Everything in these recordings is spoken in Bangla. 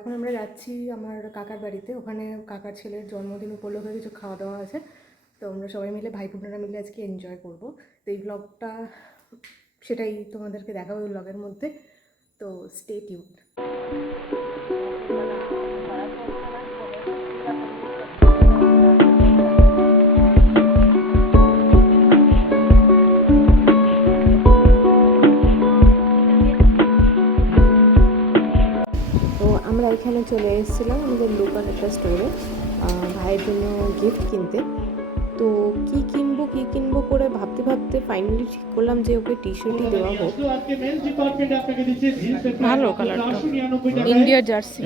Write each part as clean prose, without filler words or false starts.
এখন আমরা যাচ্ছি আমার কাকার বাড়িতে, ওখানে কাকার ছেলের জন্মদিন উপলক্ষে কিছু খাওয়া দাওয়া আছে। তো আমরা সবাই মিলে ভাই বোনেরা মিলে আজকে এনজয় করব। তো এই ব্লগটা সেটাই তোমাদেরকে দেখাবো এই ব্লগের মধ্যে, তো স্টে টিউনড। আমরা এখানে চলে এসেছিলাম আমাদের লোকাল একটা স্টোরে ভাইয়ের জন্য গিফট কিনতে। তো কি কিনবো করে ভাবতে ভাবতে ফাইনালি ঠিক করলাম যে ওকে টি শার্টই দেওয়া হোক। ভালো কালারটা, ইন্ডিয়ার জার্সি।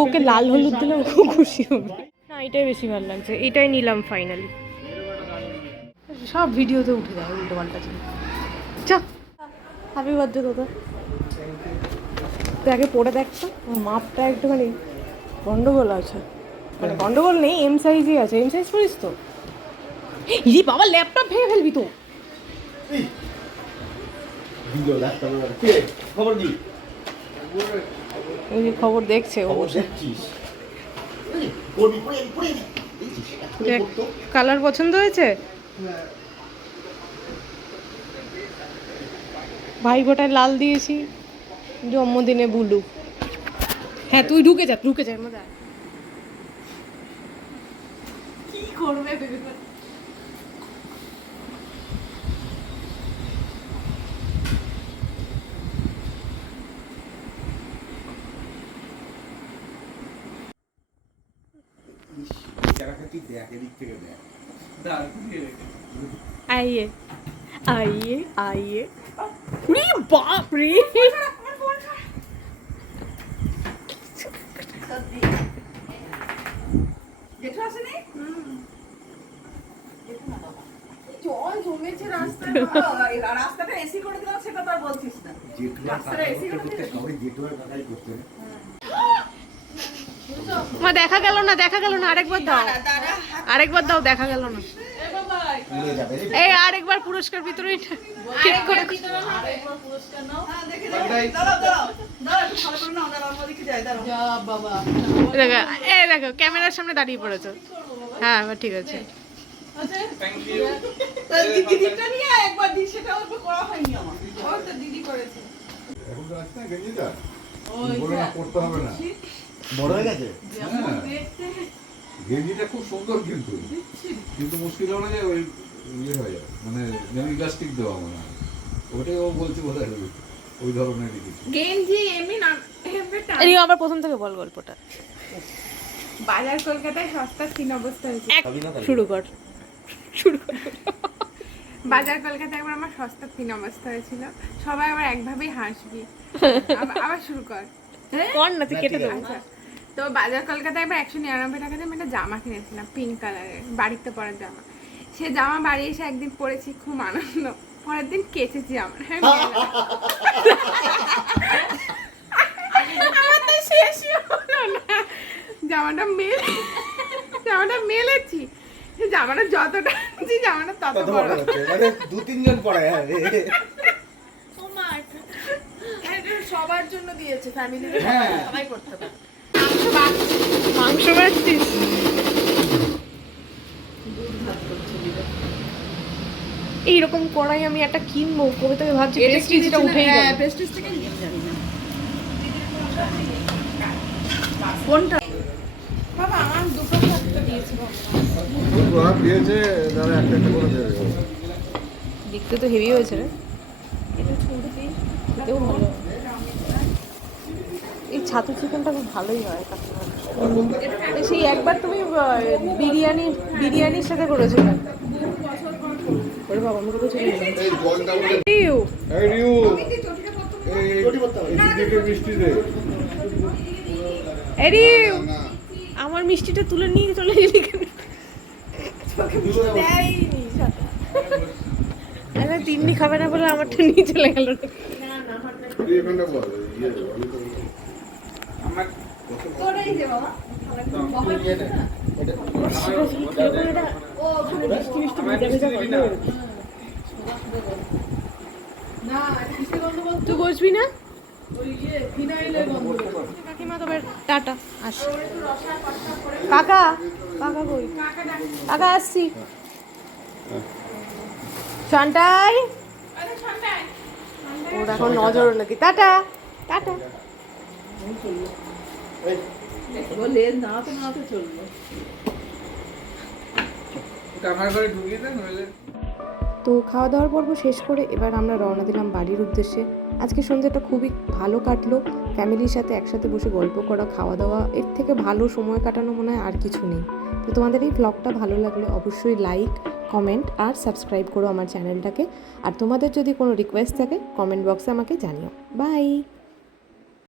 ওকে লাল হলুদ দিলে ও খুব খুশি হবে। না, এটাই বেশি ভালো লাগছে, এটাই নিলাম ফাইনালি। সব ভিডিওতে উঠে যায় উল্টো পাল্টা জিনিস। চা, হ্যাপি বার্থডে দাদা। তো আগে পড়ে দেখছো, মাপটা একটুখানি গন্ডগোল আছে, মানে গন্ডগোল নেই, এম সাইজই আছে। এম সাইজ করিস তো? ইরি বাবা, ল্যাপটপ ভেঙে ফেলবি তো। খবর দেখছে ও। কালার পছন্দ হয়েছে? ভাই গোটায় লাল দিয়েছি, জন্মদিনে বুলু। হ্যাঁ তুই ঢুকে যা মজা। কি করবে आइए आइए आइए। बाप रे, জল জমেছে রাস্তায়, রাস্তাটা এসি করে দিলাম, সেটা তো আর বলছিস না। রাস্তাটা এসি করে দিতে সবাই জেটুয়ার কাকাই করতে। মা দেখা গেল না, আরেকবার দাও, দেখা গেল না। এই আরেকবার পুরস্কার বিতরণ ঠিক করে পুরস্কার নাও। দেখো ক্যামেরার সামনে দাঁড়িয়ে পড়েছো। হ্যাঁ ঠিক আছে। বড় হয়ে গেছে গেঞ্জিটা, খুব সুন্দর কিন্তু মুশকিল হলো যে ওই ইয়ে হয়ে যায়, মানে ইলাস্টিক দেওয়া মনে হয়, ওটাই ও বলছে বোধ হয় ওই ধরনের গেঞ্জি এমনি না। এই আবার প্রথম থেকে বল গল্পটা। বাজার কলকাতায় সস্তা 3 অবস্থা হয়েছে। শুরু কর। বাজার কলকাতায় একবার আমার সস্তা 3 অবস্থা হয়েছিল। সবাই আবার একভাবেই হাসবি। আবার শুরু কর। কোন না তুই কেটে দে। আচ্ছা, তো বাজার কলকাতায় একবার 199 টাকা দিয়ে একটা জামা কিনেছিলাম, পিঙ্ক কালারের, বাড়িতে পরার জামা। সে জামা বাড়ি এসে একদিন পরেছি, খুব আনন্দ। পরের দিন কেচেছি আমার, আমার তো শেষই হলো না। জামাটা মেলেছি, জামাটা যতটা জামাটা তত বড়, মানে 2-3 জন পড়ে। সবার জন্য দিয়েছে, ফ্যামিলির সবাই করতে পারে। মাংস বাড়ছিস? এইরকম কড়াই আমি একটা কিনবো, কবে থেকে ভাবছি। প্রেস্টিজটা উঠেই গেল। প্রেস্টিজ থেকে নিয়ে যাবি না কোনটা? বাবা আমার দুটো একটা দিয়েছে, দিয়েছে, তাহলে একটা করে দেবে। দেখতে তো হেভি হয়েছে রে, এটা ছোট দিই, খেতেও ভালো। এই ছাতু চিকেনটা খুব ভালোই হয়। সেই একবার তুমি বিরিয়ানির সাথে করেছিলে। ওরে বাবা, আমি কোথায় চলে গেলাম। আমার মিষ্টিটা তুলে নিয়ে চলে গেলি কেন? তিন্নি খাবে না বলে আমারটা নিয়ে চলে গেল। তুই বসবি না? কাকিমা তবে টাটা আসি। কাকা কাকা কই? কাকা আসছি। সন্টাই ওর এখন নজর নাকি। Tata tata. ক্যামেরা করে ঢুকিয়ে দেন নইলে। তো খাওয়া দাওয়ার পর্ব শেষ করে এবার আমরা রওনা দিলাম বাড়ির উদ্দেশ্যে। আজকে সন্ধ্যাটা খুবই ভালো কাটলো, ফ্যামিলির সাথে একসাথে বসে গল্প করা, খাওয়া দাওয়া, এর থেকে ভালো সময় কাটানো মনে হয় আর কিছু নেই। তো তোমাদের এই ব্লগটা ভালো লাগলে অবশ্যই লাইক, কমেন্ট আর সাবস্ক্রাইব করো আমার চ্যানেলটাকে। আর তোমাদের যদি কোনো রিকোয়েস্ট থাকে কমেন্ট বক্সে আমাকে জানিও। বাই।